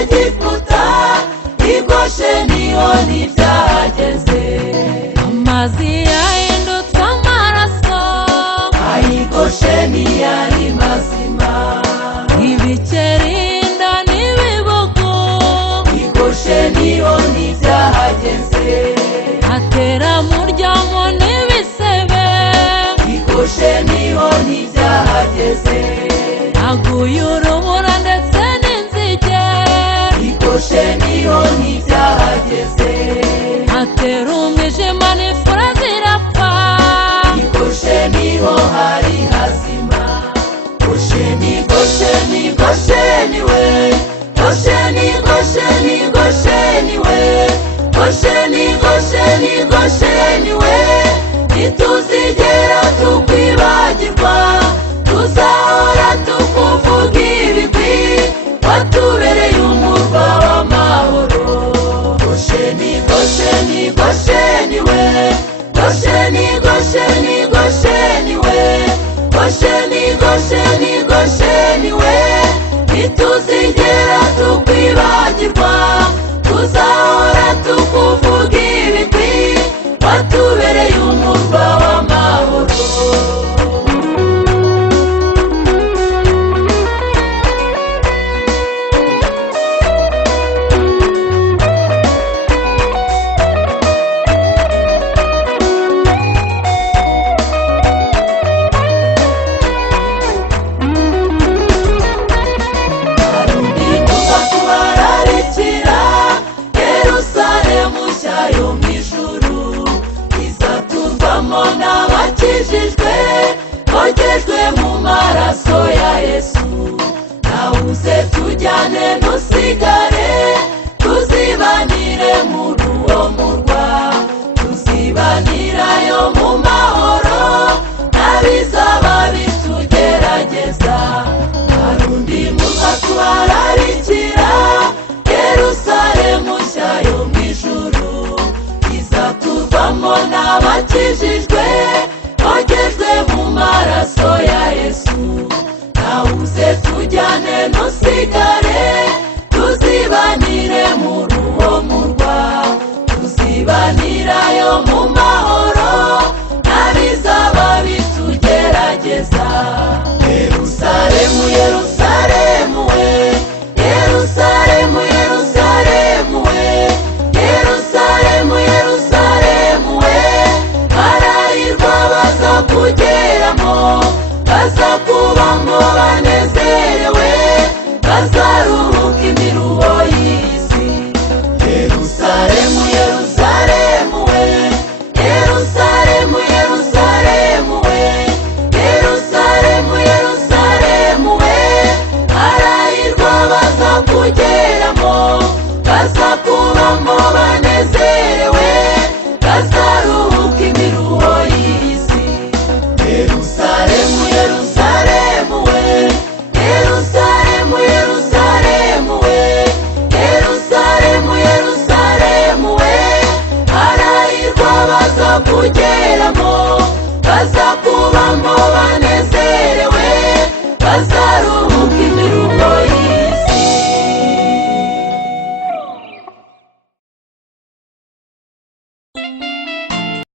Egiputa, i Gosheni ho ntibyahageze. amazi yahindutse amaraso, Ai Gosheni yari mazima, ibikeri inda n'ibibugu, i Gosheni ho ntibyahageze. atera muryamo n'ibisebe, I Gosheni ho ntibyahageze. aguye urubura ndetse n'inzige, I Gosheni ho ntibyahageze. atera umwijima n'imfura zirapfa, I Gosheni ho hari hazima. Gosheni, Gosheni, Gosheni we, Gosheni, Gosheni, Gosheni we, Gosheni, Gosheni, Gosheni we, ntituzigera tukwibagirwa, tuzahora tukuvuga ibigwi, watubereye umurwa w'amahoro. Gosheni, Gosheni, Gosheni we, Gosheni, Gosheni, Gosheni we, Gosheni, Gosheni, Gosheni we, ntituzigera tukwibagirwa, tuzahora tukuvuga ibigwi, watubereye umurwa w'amahoro. Ogejwe mu maraso ya Yesu, nawuze tujyane ntusigare, tuzibanire muri uwo murwa, tuzibanirayo mu mahoro, n'abizaba bitugerageza. Harundi murwa tubararikira, Yerusalemu nshya yo mu ijuru, izaturwamo n'abakijijwe, ogejwe mu maraso ya Yesu, nawuze tujyane ntusigare, tuzibanire muri uwo murwa, tuzibanirayo mu mahoro, n'abizaba bitugerageza. Yerusalemu, Yerusalemu we, Yerusalemu, Yerusalemu we, Yerusalemu, Yerusalemu we, barahirwa bazakugeramo, bazakubamo banezerewe, bazaruhuka imiruho y'isi. Yerusalemu, Yerusalemu we, Yerusalemu, Yerusalemu we, Yerusalemu, Yerusalemu we, barahirwa bazakugeramo, bazakubamo banezerewe, bazaruhuka imiruho y'isi. Yerusalemu, Yerusalemu we, Yerusalemu, Yerusalemu we, Yerusalemu, Yerusalemu we, barahirwa bazakugeramo, bazakubamo bane